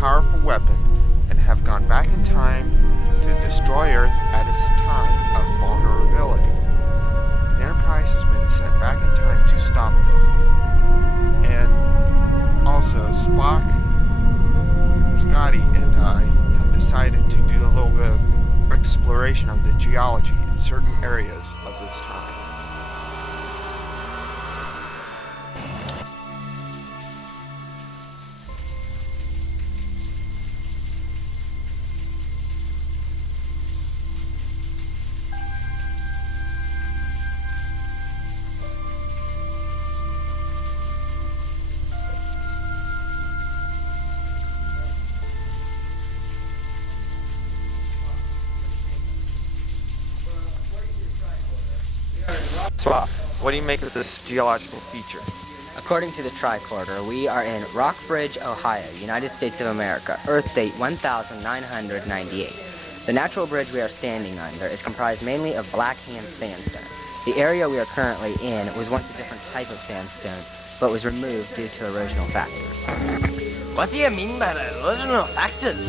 powerful weapon and have gone back in time to destroy Earth at its time of vulnerability. The Enterprise has been sent back in time to stop them. And also, Spock, Scotty, and I have decided to do a little bit of exploration of the geology in certain areas of this time. Spock, what do you make of this geological feature? According to the tricorder, we are in Rockbridge, Ohio, United States of America, Earth date 1998. The natural bridge we are standing under is comprised mainly of black hand sandstone. The area we are currently in was once a different type of sandstone, but was removed due to erosional factors. What do you mean by erosional factors?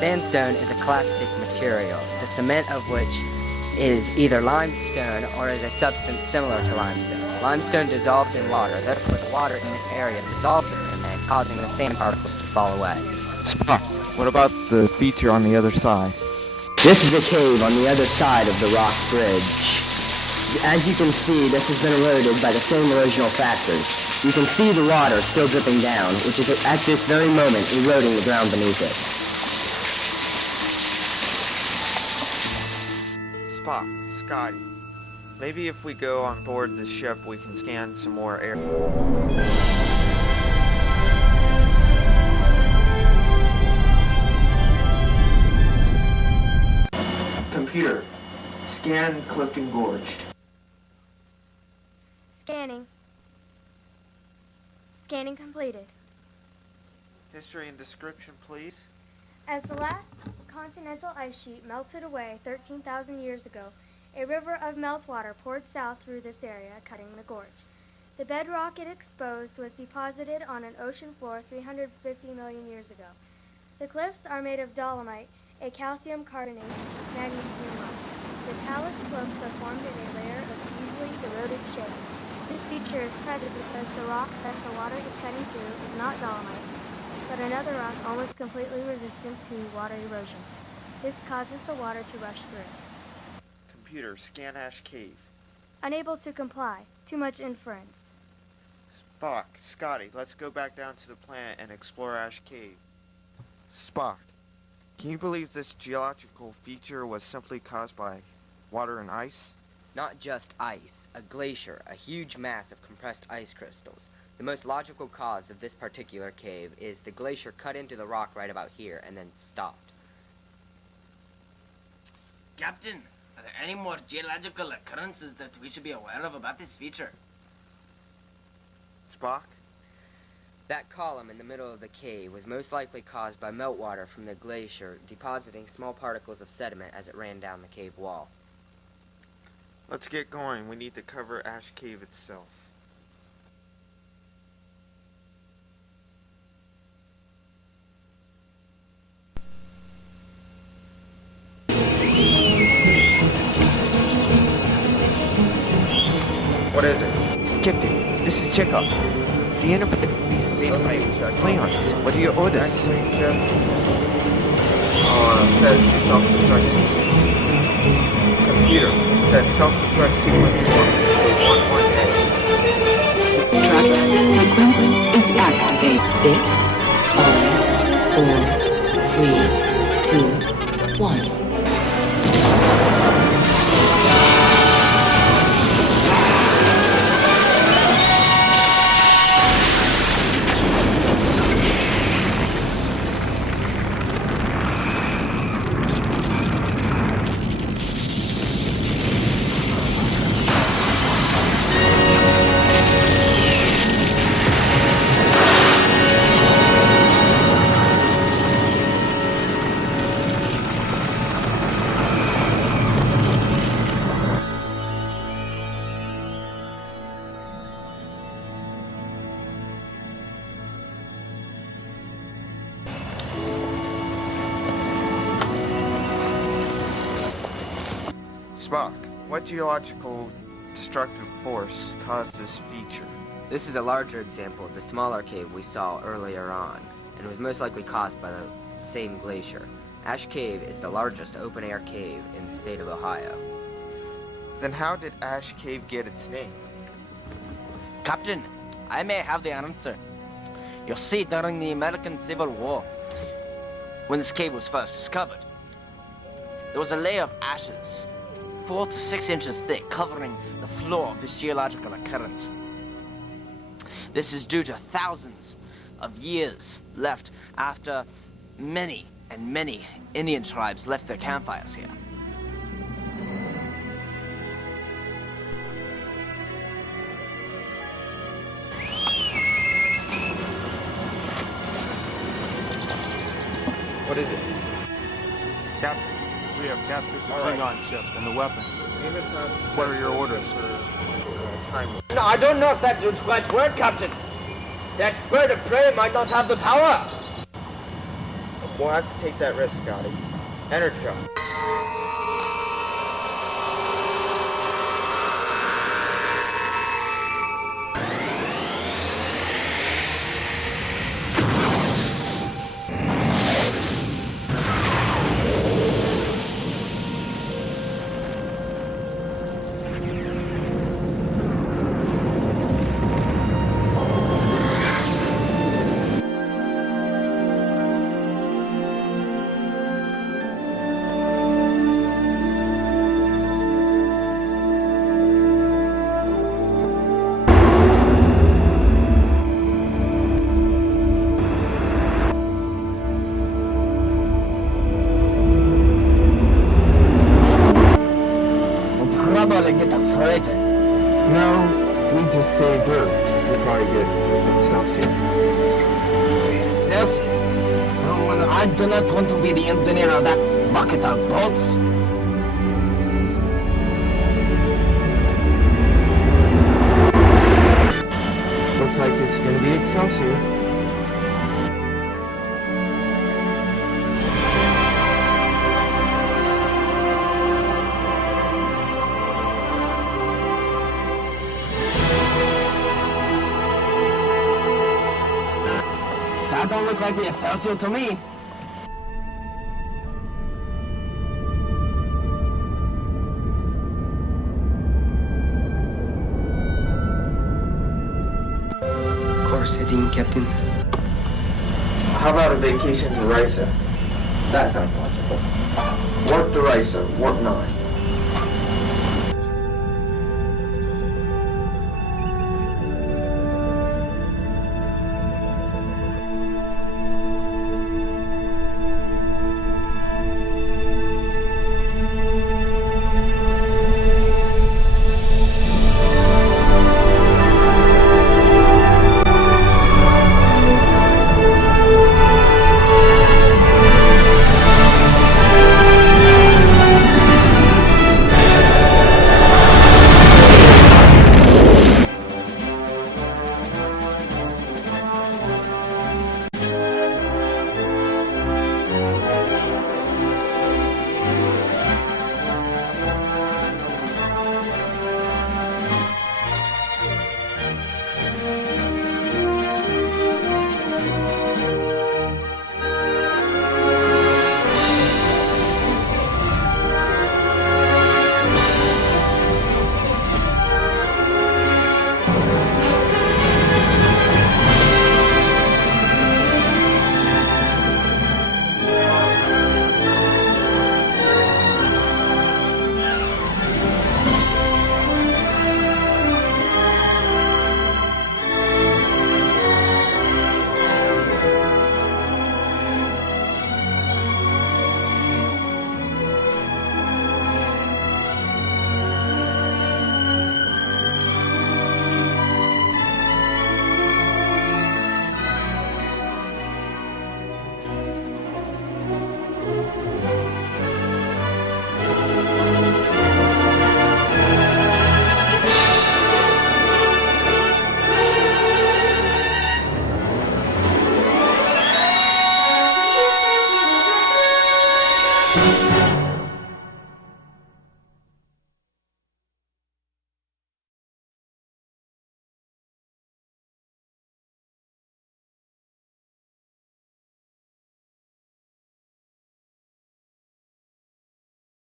Sandstone is a clastic material, the cement of which is either limestone or is a substance similar to limestone. Limestone dissolves in water, therefore the water in this area dissolves the cement, causing the sand particles to fall away. Spock, what about the feature on the other side? This is a cave on the other side of the rock bridge. As you can see, this has been eroded by the same erosional factors. You can see the water still dripping down, which is at this very moment eroding the ground beneath it. Spock, Scotty, maybe if we go on board the ship we can scan some more air. Computer, scan Clifton Gorge. Scanning. Scanning completed. History and description, please. As the last continental ice sheet melted away 13,000 years ago, a river of meltwater poured south through this area, cutting the gorge. The bedrock it exposed was deposited on an ocean floor 350 million years ago. The cliffs are made of dolomite, a calcium carbonate, magnesium rock. The talus slopes are formed in a layer of easily eroded shale. This feature is present because the rock that the water is cutting through is not dolomite, but another rock almost completely resistant to water erosion. This causes the water to rush through. Computer, scan Ash Cave. Unable to comply. Too much inference. Spock, Scotty, let's go back down to the planet and explore Ash Cave. Spock, can you believe this geological feature was simply caused by water and ice? Not just ice, a glacier, a huge mass of compressed ice crystals. The most logical cause of this particular cave is the glacier cut into the rock right about here and then stopped. Captain, are there any more geological occurrences that we should be aware of about this feature? Spock? That column in the middle of the cave was most likely caused by meltwater from the glacier depositing small particles of sediment as it ran down the cave wall. Let's get going. We need to cover Ash Cave itself. What is it? Captain, this is Chekhov. The Enterprise made my plans. What are your orders? Actually, Jeff, set self-destruct sequence. Computer, set self-destruct sequence for 11A. Destruct sequence is activate. 6, 5, 4, 3, 2, 1. Spock, what geological destructive force caused this feature? This is a larger example of the smaller cave we saw earlier on, and was most likely caused by the same glacier. Ash Cave is the largest open-air cave in the state of Ohio. Then how did Ash Cave get its name? Captain, I may have the answer. You see, during the American Civil War, when this cave was first discovered, there was a layer of ashes, 4 to 6 inches thick, covering the floor of this geological occurrence. This is due to thousands of years left after many and many Indian tribes left their campfires here. What is it? Captain, we have captured the Klingon ship and the weapon. What are your orders? No, I don't know if that's the right word, Captain. That bird of prey might not have the power. We'll have to take that risk, Scotty. Energize. No, we just saved Earth. We'll probably get Excelsior. Excelsior? Oh, well, I do not want to be the engineer of that bucket of bolts. Looks like it's gonna be Excelsior. That don't look like the Excelsior to me. Course heading, Captain. How about a vacation to Risa? That sounds logical. Warp to Risa, warp 9.